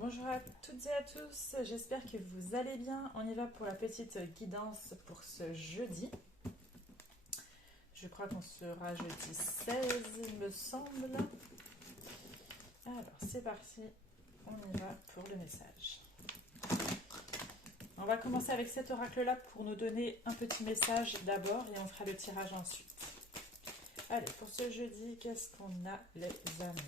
Bonjour à toutes et à tous, j'espère que vous allez bien. On y va pour la petite guidance pour ce jeudi. Je crois qu'on sera jeudi 16, il me semble. Alors, c'est parti, on y va pour le message. On va commencer avec cet oracle-là pour nous donner un petit message d'abord et on fera le tirage ensuite. Allez, pour ce jeudi, qu'est-ce qu'on a les amis ?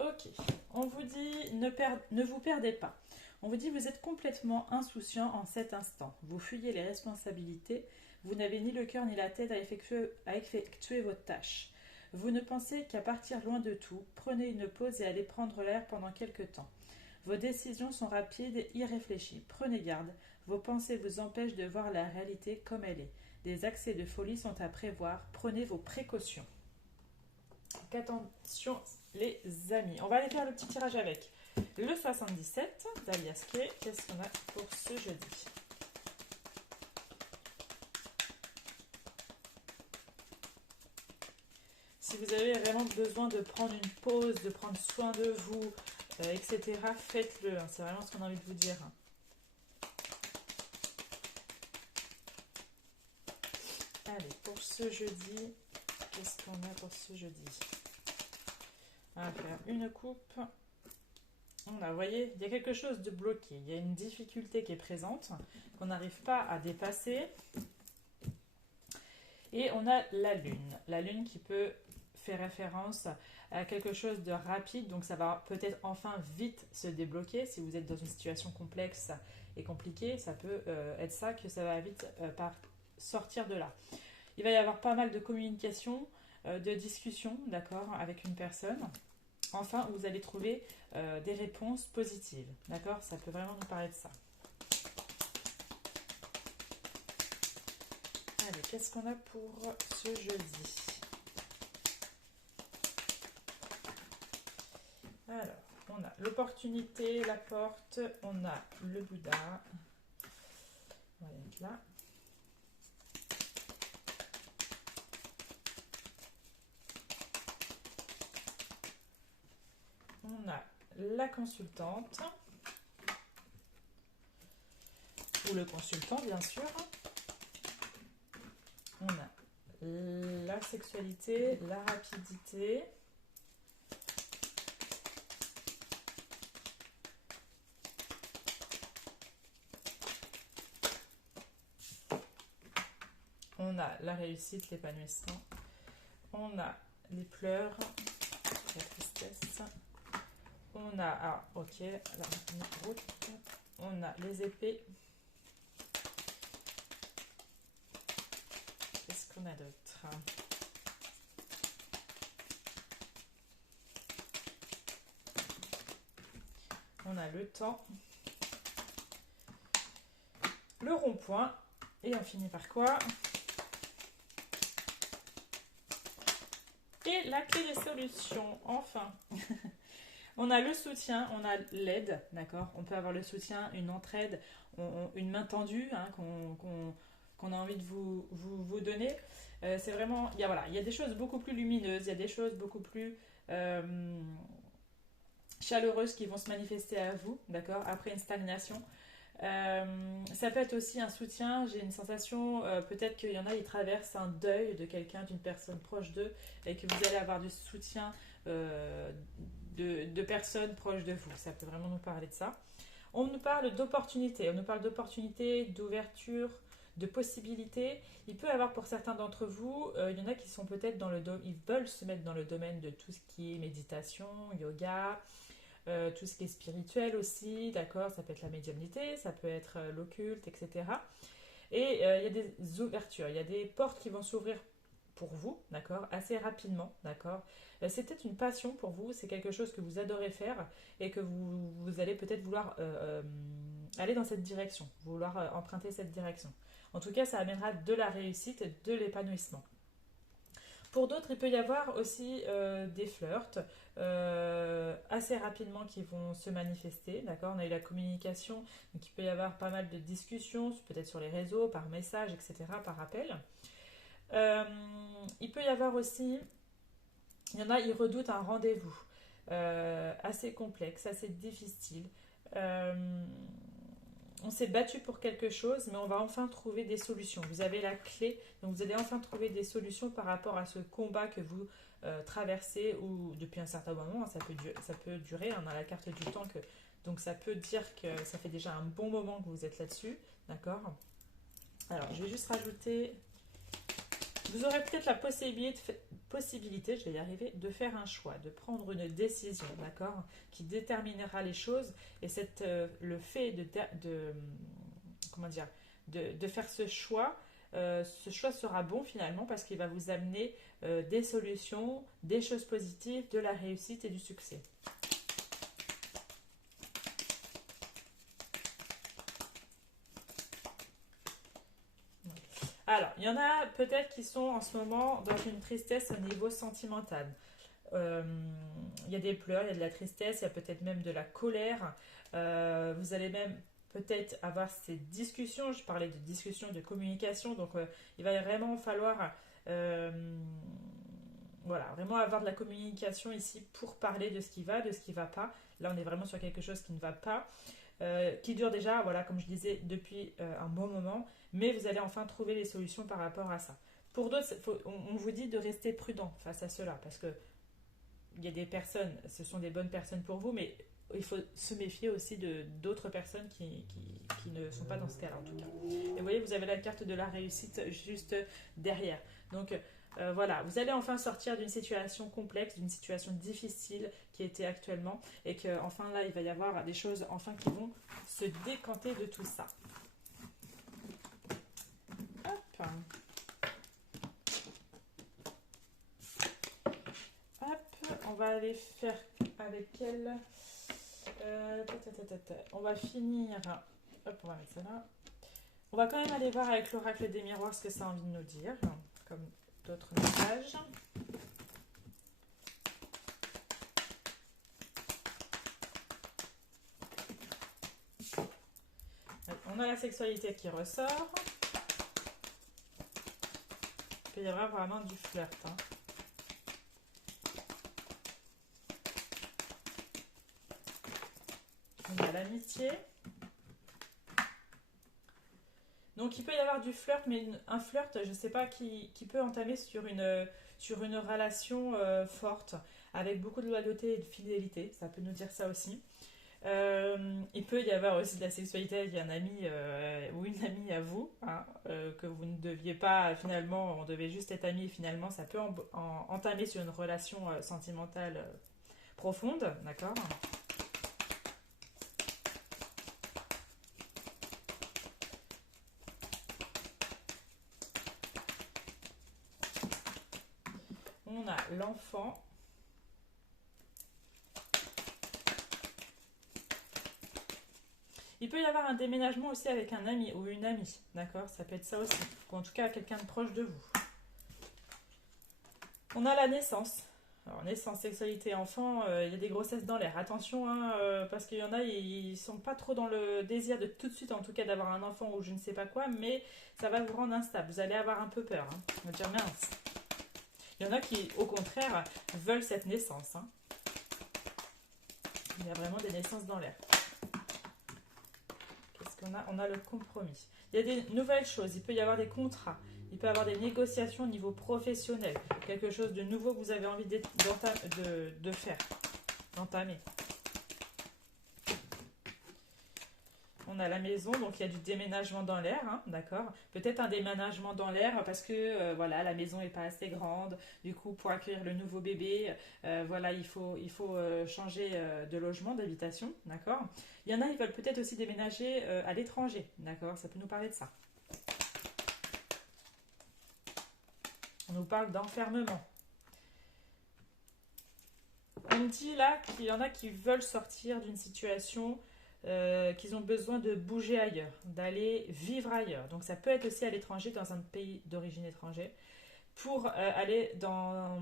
Ok, on vous dit ne vous perdez pas. On vous dit vous êtes complètement insouciant en cet instant. Vous fuyez les responsabilités. Vous n'avez ni le cœur ni la tête à effectuer votre tâche. Vous ne pensez qu'à partir loin de tout. Prenez une pause et allez prendre l'air pendant quelques temps. Vos décisions sont rapides et irréfléchies. Prenez garde. Vos pensées vous empêchent de voir la réalité comme elle est. Des accès de folie sont à prévoir. Prenez vos précautions. Donc attention les amis. On va aller faire le petit tirage avec le 77 d'Alias Kay. Qu'est-ce qu'on a pour ce jeudi ? Si vous avez vraiment besoin de prendre une pause, de prendre soin de vous, etc., faites-le. C'est vraiment ce qu'on a envie de vous dire. Allez, pour ce jeudi, qu'est-ce qu'on a pour ce jeudi ? On va faire une coupe. Vous voyez, il y a quelque chose de bloqué. Il y a une difficulté qui est présente, qu'on n'arrive pas à dépasser. Et on a la lune. La lune qui peut faire référence à quelque chose de rapide. Donc ça va peut-être enfin vite se débloquer. Si vous êtes dans une situation complexe et compliquée, ça peut être ça, que ça va vite sortir de là. Il va y avoir pas mal de communication, de discussion, d'accord, avec une personne. Enfin, vous allez trouver des réponses positives, d'accord. Ça peut vraiment nous parler de ça. Allez, qu'est-ce qu'on a pour ce jeudi ? Alors, on a l'opportunité, la porte, on a le Bouddha. On va être là. On a la consultante, ou le consultant bien sûr. On a la sexualité, la rapidité. On a la réussite, l'épanouissement. On a les pleurs, la tristesse. On a, la route. On a les épées. Qu'est-ce qu'on a d'autre ? On a le temps. Le rond-point. Et on finit par quoi ? Et la clé des solutions, enfin. On a le soutien, on a l'aide, d'accord. On peut avoir le soutien, une entraide, une main tendue qu'on a envie de vous donner. C'est vraiment, il y a des choses beaucoup plus lumineuses, il y a des choses beaucoup plus chaleureuses qui vont se manifester à vous, d'accord, après une stagnation. Ça peut être aussi un soutien, j'ai une sensation, peut-être qu'il y en a, ils traversent un deuil de quelqu'un, d'une personne proche d'eux, et que vous allez avoir du soutien de personnes proches de vous. Ça peut vraiment nous parler de ça. On nous parle d'opportunités, d'ouverture, de possibilités. Il peut y avoir pour certains d'entre vous, il y en a qui sont peut-être ils veulent se mettre dans le domaine de tout ce qui est méditation, yoga, tout ce qui est spirituel aussi, d'accord, ça peut être la médiumnité, ça peut être l'occulte, etc. Et il y a des ouvertures, il y a des portes qui vont s'ouvrir pour vous, d'accord, assez rapidement, d'accord. C'est peut-être une passion pour vous, c'est quelque chose que vous adorez faire et que vous allez peut-être vouloir aller dans cette direction, vouloir emprunter cette direction. En tout cas, ça amènera de la réussite et de l'épanouissement. Pour d'autres, il peut y avoir aussi des flirts assez rapidement qui vont se manifester. D'accord, on a eu la communication, donc il peut y avoir pas mal de discussions, peut-être sur les réseaux, par message, etc., par appel. Euh, il peut y avoir aussi, il y en a, ils redoutent un rendez-vous assez complexe, assez difficile. Euh, on s'est battu pour quelque chose, mais on va enfin trouver des solutions. Vous avez la clé, donc vous allez enfin trouver des solutions par rapport à ce combat que vous traversez ou depuis un certain moment. Ça peut durer. On a la carte du temps donc ça peut dire que ça fait déjà un bon moment que vous êtes là-dessus, d'accord. Alors je vais juste rajouter. Vous aurez peut-être la possibilité, je vais y arriver, de faire un choix, de prendre une décision, d'accord, qui déterminera les choses. Et le fait comment dire, de faire ce choix sera bon finalement parce qu'il va vous amener des solutions, des choses positives, de la réussite et du succès. Alors, il y en a peut-être qui sont en ce moment dans une tristesse au niveau sentimental. Euh, il y a des pleurs, il y a de la tristesse, il y a peut-être même de la colère. Vous allez même peut-être avoir ces discussions. Je parlais de discussions, de communication. Donc, il va vraiment falloir euh, voilà, vraiment avoir de la communication ici pour parler de ce qui va, de ce qui ne va pas. Là, on est vraiment sur quelque chose qui ne va pas. Qui dure déjà, voilà, comme je disais, depuis un bon moment, mais vous allez enfin trouver les solutions par rapport à ça. Pour d'autres, on vous dit de rester prudent face à cela, parce que il y a des personnes, ce sont des bonnes personnes pour vous, mais il faut se méfier aussi de d'autres personnes qui ne sont pas dans ce cas-là en tout cas. Et vous voyez, vous avez la carte de la réussite juste derrière. Donc voilà, vous allez enfin sortir d'une situation complexe, d'une situation difficile qui était actuellement, et que enfin là, il va y avoir des choses enfin qui vont se décanter de tout ça. Hop. Hop, on va aller faire avec elle. On va finir. Hop, on va mettre ça là. On va quand même aller voir avec l'oracle des miroirs ce que ça a envie de nous dire, comme d'autres messages. On a la sexualité qui ressort. Il peut y avoir vraiment du flirt. Hein. On a l'amitié. Donc il peut y avoir du flirt, mais un flirt, je ne sais pas, qui peut entamer sur une relation forte, avec beaucoup de loyauté et de fidélité. Ça peut nous dire ça aussi. Il peut y avoir aussi de la sexualité avec un ami ou une amie à vous, hein, que vous ne deviez pas finalement, on devait juste être amis et finalement ça peut entamer sur une relation sentimentale profonde, d'accord. On a l'enfant. Il peut y avoir un déménagement aussi avec un ami ou une amie, d'accord. Ça peut être ça aussi, ou en tout cas quelqu'un de proche de vous. On a la naissance. Alors, naissance, sexualité, enfant, il y a des grossesses dans l'air. Attention, hein, parce qu'il y en a, ils sont pas trop dans le désir de tout de suite, en tout cas, d'avoir un enfant ou je ne sais pas quoi, mais ça va vous rendre instable. Vous allez avoir un peu peur. Hein. On va dire mince. Il y en a qui, au contraire, veulent cette naissance. Hein. Il y a vraiment des naissances dans l'air. Qu'est-ce qu'on a? On a le compromis. Il y a des nouvelles choses. Il peut y avoir des contrats. Il peut y avoir des négociations au niveau professionnel. Quelque chose de nouveau que vous avez envie de faire, d'entamer. On a la maison, donc il y a du déménagement dans l'air, hein, d'accord. Peut-être un déménagement dans l'air parce que voilà, la maison n'est pas assez grande. Du coup, pour accueillir le nouveau bébé, voilà, il faut changer de logement, d'habitation, d'accord. Il y en a, ils veulent peut-être aussi déménager à l'étranger, d'accord. Ça peut nous parler de ça. On nous parle d'enfermement. On me dit là qu'il y en a qui veulent sortir d'une situation, qu'ils ont besoin de bouger ailleurs, d'aller vivre ailleurs. Donc ça peut être aussi à l'étranger, dans un pays d'origine étrangère, pour aller dans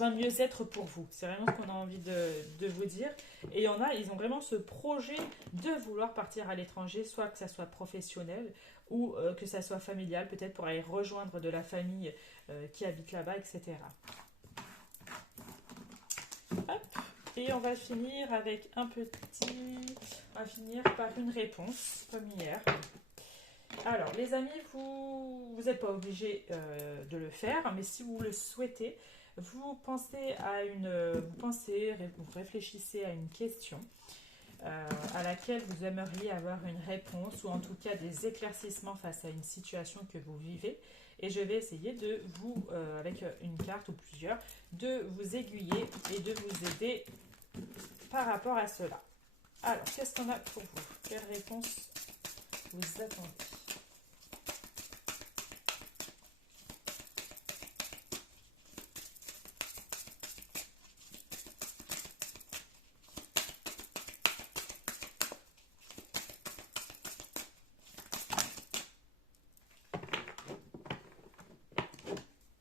un mieux-être pour vous. C'est vraiment ce qu'on a envie de vous dire. Et il y en a, ils ont vraiment ce projet de vouloir partir à l'étranger, soit que ça soit professionnel ou que ça soit familial, peut-être pour aller rejoindre de la famille qui habite là-bas, etc. Hop. Et on va finir avec un petit... On va finir par une réponse, comme hier. Alors, les amis, vous n'êtes pas obligés de le faire, mais si vous le souhaitez, vous réfléchissez à une question à laquelle vous aimeriez avoir une réponse ou en tout cas des éclaircissements face à une situation que vous vivez. Et je vais essayer de vous, avec une carte ou plusieurs, de vous aiguiller et de vous aider par rapport à cela. Alors, qu'est-ce qu'on a pour vous? Quelle réponse vous attendez?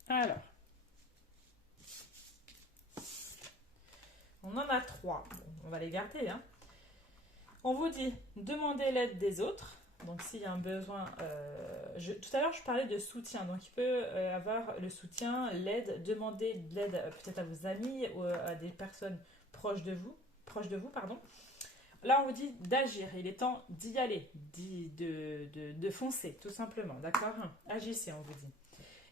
Alors, on en a 3. Bon, on va les garder. Hein. On vous dit, demandez l'aide des autres. Donc, s'il y a un besoin... tout à l'heure, je parlais de soutien. Donc, il peut avoir le soutien, l'aide, demander de l'aide peut-être à vos amis ou à des personnes proches de vous, pardon. Là, on vous dit d'agir. Il est temps d'y aller, de foncer, tout simplement. D'accord? Agissez, on vous dit.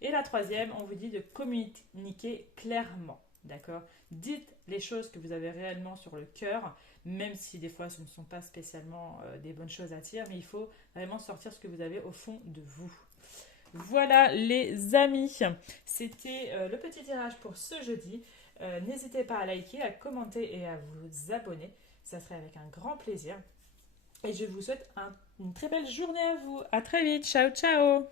Et la troisième, on vous dit de communiquer clairement. D'accord? Dites les choses que vous avez réellement sur le cœur, même si des fois ce ne sont pas spécialement des bonnes choses à dire, mais il faut vraiment sortir ce que vous avez au fond de vous. Voilà les amis, c'était le petit tirage pour ce jeudi. N'hésitez pas à liker, à commenter et à vous abonner, ça serait avec un grand plaisir. Et je vous souhaite une très belle journée à vous. À très vite, ciao ciao.